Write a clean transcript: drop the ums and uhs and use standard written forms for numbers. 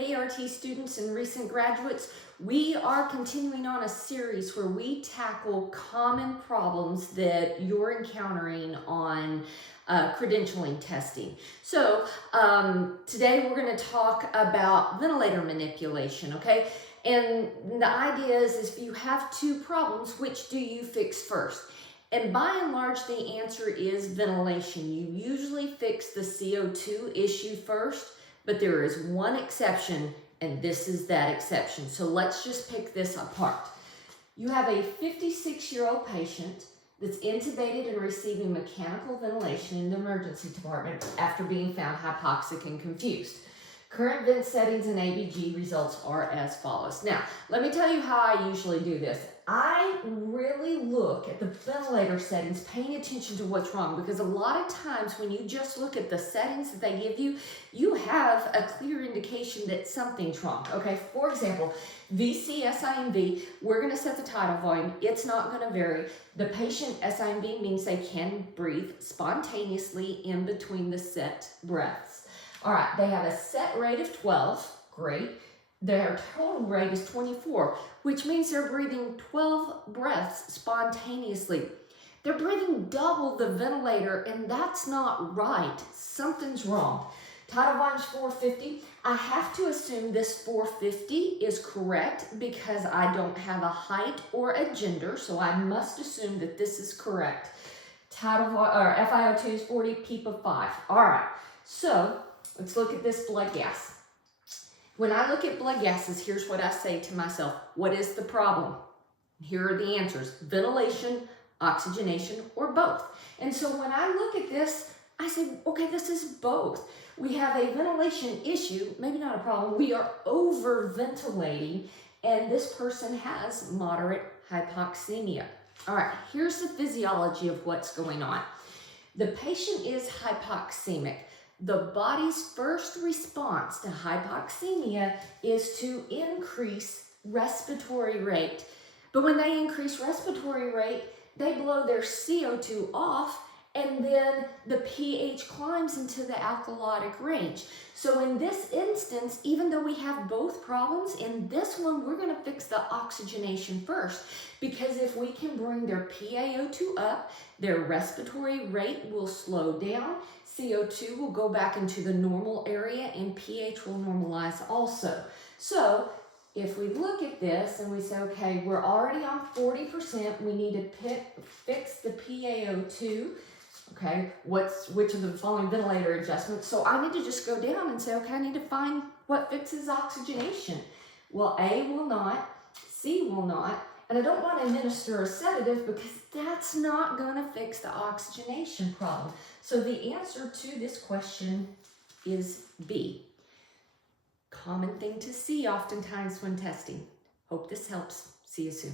Hey RT students and recent graduates, we are continuing on a series where we tackle common problems that you're encountering on credentialing testing. So today we're going to talk about ventilator manipulation, okay? And the idea is if you have two problems, which do you fix first? And by and large, the answer is ventilation. You usually fix the CO2 issue first, but there is one exception, and this is that exception. So let's just pick this apart. You have a 56-year-old patient that's intubated and receiving mechanical ventilation in the emergency department after being found hypoxic and confused. Current vent settings and ABG results are as follows. Now, let me tell you how I usually do this. I really look at the ventilator settings, paying attention to what's wrong, because a lot of times when you just look at the settings that they give you, you have a clear indication that something's wrong. Okay, for example, VC SIMV, we're going to set the tidal volume. It's not going to vary. The patient SIMV means they can breathe spontaneously in between the set breaths. All right, they have a set rate of 12, great. Their total rate is 24, which means they're breathing 12 breaths spontaneously. They're breathing double the ventilator, and that's not right. Something's wrong. Tidal volume is 450. I have to assume this 450 is correct because I don't have a height or a gender, so I must assume that this is correct. FiO2 is 40, PEEP of 5. All right, so let's look at this blood gas. When I look at blood gases, here's what I say to myself. What is the problem? Here are the answers. Ventilation, oxygenation, or both. And so when I look at this, I say, okay, this is both. We have a ventilation issue, maybe not a problem. We are over-ventilating, and this person has moderate hypoxemia. All right, here's the physiology of what's going on. The patient is hypoxemic. The body's first response to hypoxemia is to increase respiratory rate. But when they increase respiratory rate, they blow their CO2 off, and then the pH climbs into the alkalotic range. So in this instance, even though we have both problems, in this one, we're going to fix the oxygenation first, because if we can bring their PaO2 up, their respiratory rate will slow down, CO2 will go back into the normal area, and pH will normalize also. So if we look at this and we say, okay, we're already on 40%, we need to fix the PaO2. Okay, which of the following ventilator adjustments? So I need to just go down and say, okay, I need to find what fixes oxygenation. Well, A will not, C will not, and I don't want to administer a sedative because that's not going to fix the oxygenation problem. So the answer to this question is B. Common thing to see oftentimes when testing. Hope this helps. See you soon.